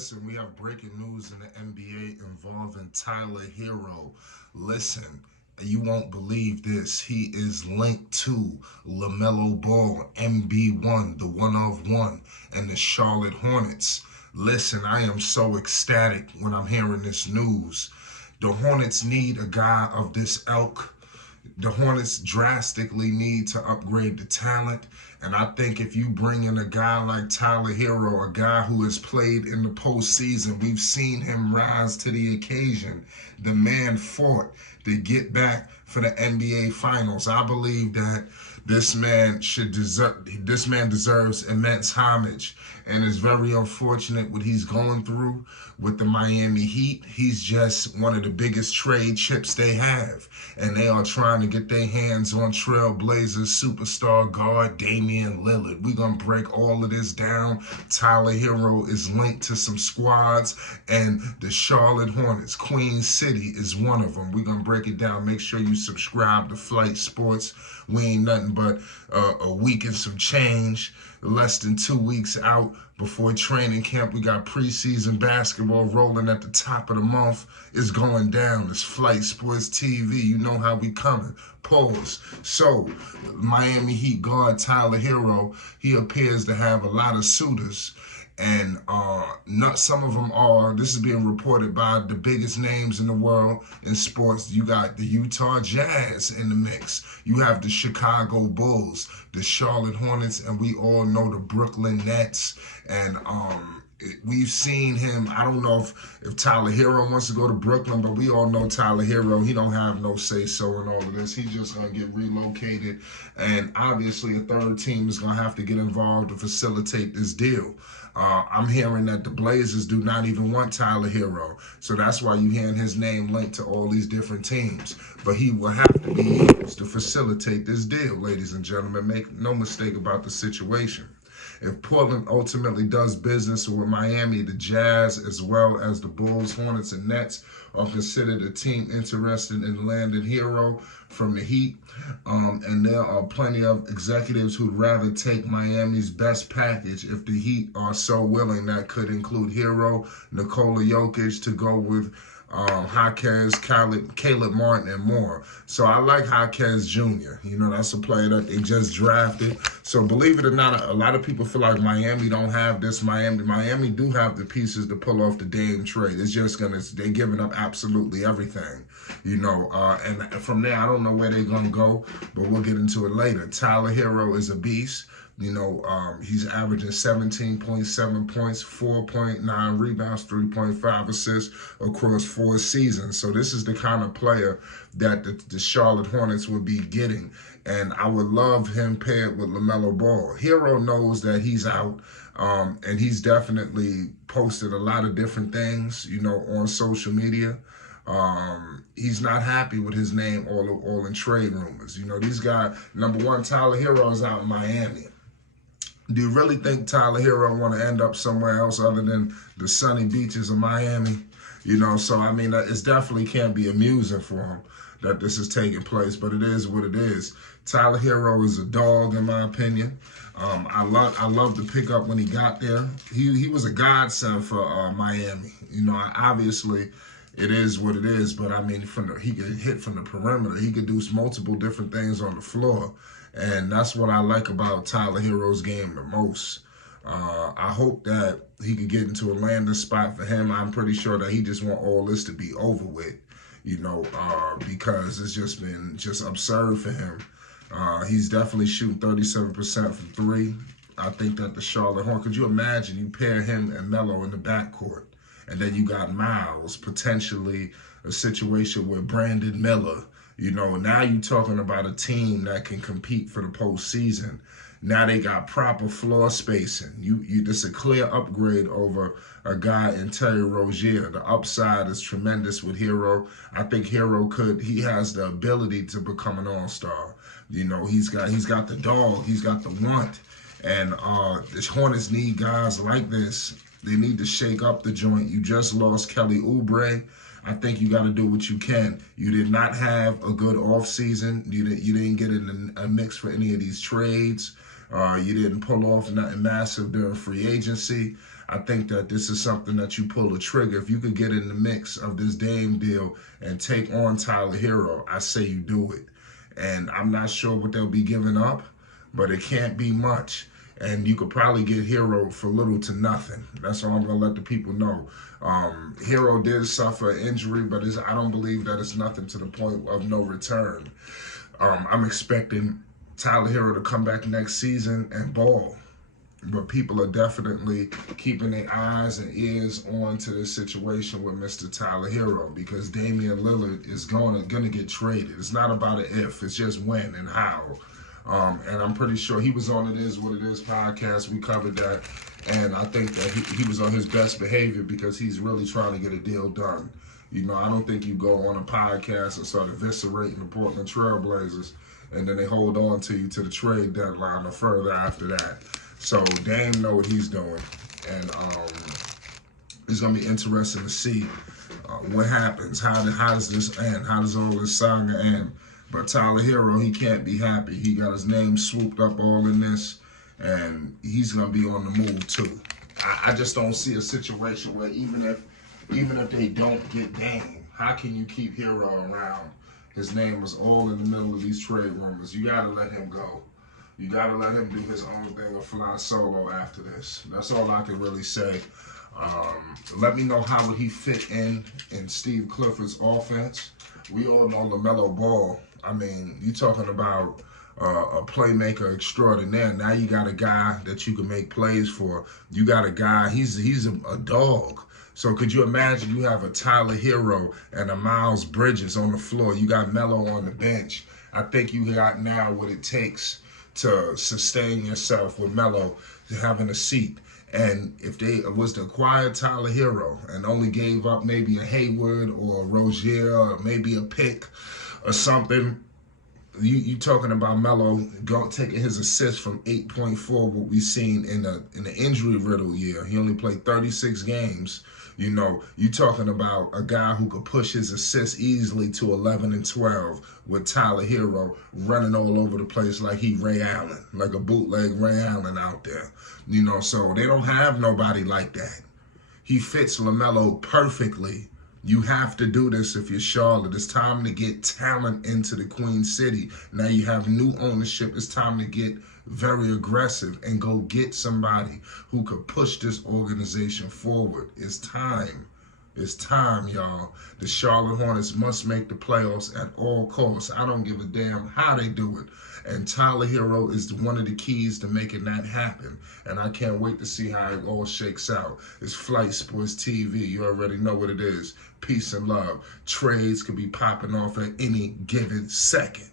listen, we have breaking news in the NBA involving Tyler Herro. Listen, you won't believe this. He is linked to Lamelo Ball, MB1, the one of one, and the Charlotte Hornets. Listen, I am so ecstatic when I'm hearing this news. The Hornets need a guy of this ilk. The Hornets drastically need to upgrade the talent. And I think if you bring in a guy like Tyler Herro, a guy who has played in the postseason, we've seen him rise to the occasion. The man fought to get back for the NBA Finals. I believe that this man deserves immense homage, and it's very unfortunate what he's going through with the Miami Heat. He's just one of the biggest trade chips they have, and they are trying to get their hands on Trailblazers superstar guard Damian Lillard. We're gonna break all of this down. Tyler Herro is linked to some squads, and the Charlotte Hornets, Queen City, is one of them. We're gonna break it down. Make sure you subscribe to Flight Sports. We ain't nothing but a week and some change, less than 2 weeks out before training camp. We got preseason basketball rolling at the top of the month. It's going down. It's Flight Sports TV. You know how we coming. Pause. So, Miami Heat guard Tyler Herro, he appears to have a lot of suitors. And not some of them are. This is being reported by the biggest names in the world in sports. You got the Utah Jazz in the mix. You have the Chicago Bulls, the Charlotte Hornets, and we all know the Brooklyn Nets. And we've seen him. I don't know if Tyler Herro wants to go to Brooklyn, but we all know Tyler Herro. He don't have no say-so in all of this. He's just going to get relocated. And obviously a third team is going to have to get involved to facilitate this deal. I'm hearing that the Blazers do not even want Tyler Herro. So that's why you're hearing his name linked to all these different teams. But he will have to be used to facilitate this deal, ladies and gentlemen. Make no mistake about the situation. If Portland ultimately does business with Miami, the Jazz, as well as the Bulls, Hornets, and Nets, are considered a team interested in landing Herro from the Heat. And there are plenty of executives who'd rather take Miami's best package if the Heat are so willing. That could include Herro, Nikola Jokic, to go with Jaquez, Caleb Martin, and more. So I like Jaquez Jr. You know, that's a player that they just drafted. So believe it or not, a lot of people feel like Miami don't have this. Miami do have the pieces to pull off the Dame trade. It's just they're giving up absolutely everything. You know, and from there, I don't know where they're going to go, but we'll get into it later. Tyler Herro is a beast. You know, he's averaging 17.7 points, 4.9 rebounds, 3.5 assists across 4 seasons. So this is the kind of player that the Charlotte Hornets would be getting. And I would love him paired with Lamelo Ball. Herro knows that he's out, and he's definitely posted a lot of different things, you know, on social media. He's not happy with his name all in trade rumors. You know, these guys, number one, Tyler Herro is out in Miami. Do you really think Tyler Herro want to end up somewhere else other than the sunny beaches of Miami? You know, so I mean, it definitely can't be amusing for him that this is taking place, but it is what it is. Tyler Herro is a dog, in my opinion. I love the pickup when he got there. He was a godsend for Miami. You know, obviously it is what it is, but I mean, he could hit from the perimeter. He could do multiple different things on the floor. And that's what I like about Tyler Herro's game the most. I hope that he could get into a landing spot for him. I'm pretty sure that he just want all this to be over with, you know, because it's just been absurd for him. He's definitely shooting 37% from 3. I think that the Charlotte Hornets, could you imagine you pair him and Melo in the backcourt, and then you got Miles, potentially a situation where Brandon Miller. You know, now you're talking about a team that can compete for the postseason. Now they got proper floor spacing. This a clear upgrade over a guy in Terry Rozier. The upside is tremendous with Herro. I think Herro he has the ability to become an all-star. You know, he's got the dog, he's got the want. And the Hornets need guys like this. They need to shake up the joint. You just lost Kelly Oubre. I think you got to do what you can. You did not have a good offseason. You didn't get in a mix for any of these trades. You didn't pull off nothing massive during free agency. I think that this is something that you pull a trigger. If you could get in the mix of this Dame deal and take on Tyler Herro, I say you do it. And I'm not sure what they'll be giving up, but it can't be much. And you could probably get Herro for little to nothing. That's all I'm going to let the people know. Herro did suffer an injury, but I don't believe that it's nothing to the point of no return. I'm expecting Tyler Herro to come back next season and ball. But people are definitely keeping their eyes and ears on to this situation with Mr. Tyler Herro, because Damian Lillard is gonna get traded. It's not about an if, it's just when and how. And I'm pretty sure he was on It Is What It Is podcast. We covered that. And I think that he was on his best behavior because he's really trying to get a deal done. You know, I don't think you go on a podcast and start eviscerating the Portland Trailblazers and then they hold on to you to the trade deadline or further after that. So Dame know what he's doing, and it's gonna be interesting to see what happens. How does this end? How does all this saga end? But Tyler Herro, he can't be happy. He got his name swooped up all in this, and he's gonna be on the move too. I just don't see a situation where even if they don't get Dame, how can you keep Herro around? His name was all in the middle of these trade rumors. You gotta let him go. You got to let him do his own thing or fly solo after this. That's all I can really say. Let me know how would he fit in Steve Clifford's offense. We all know Lamelo Ball. I mean, you talking about a playmaker extraordinaire. Now you got a guy that you can make plays for. You got a guy, he's a dog. So could you imagine you have a Tyler Herro and a Miles Bridges on the floor. You got Melo on the bench. I think you got now what it takes to sustain yourself with Melo having a seat. And if they was to acquire Tyler Herro and only gave up maybe a Hayward or a Rozier or maybe a pick or something, you talking about Melo taking his assist from 8.4, what we've seen in the injury riddle year. He only played 36 games. You know, you talking about a guy who could push his assists easily to 11 and 12 with Tyler Herro running all over the place like he Ray Allen, like a bootleg Ray Allen out there. You know, so they don't have nobody like that. He fits LaMelo perfectly. You have to do this if you're Charlotte. It's time to get talent into the Queen City. Now you have new ownership. It's time to get very aggressive and go get somebody who could push this organization forward. It's time. It's time, y'all. The Charlotte Hornets must make the playoffs at all costs. I don't give a damn how they do it. And Tyler Herro is one of the keys to making that happen. And I can't wait to see how it all shakes out. It's Flight Sports TV. You already know what it is. Peace and love. Trades could be popping off at any given second.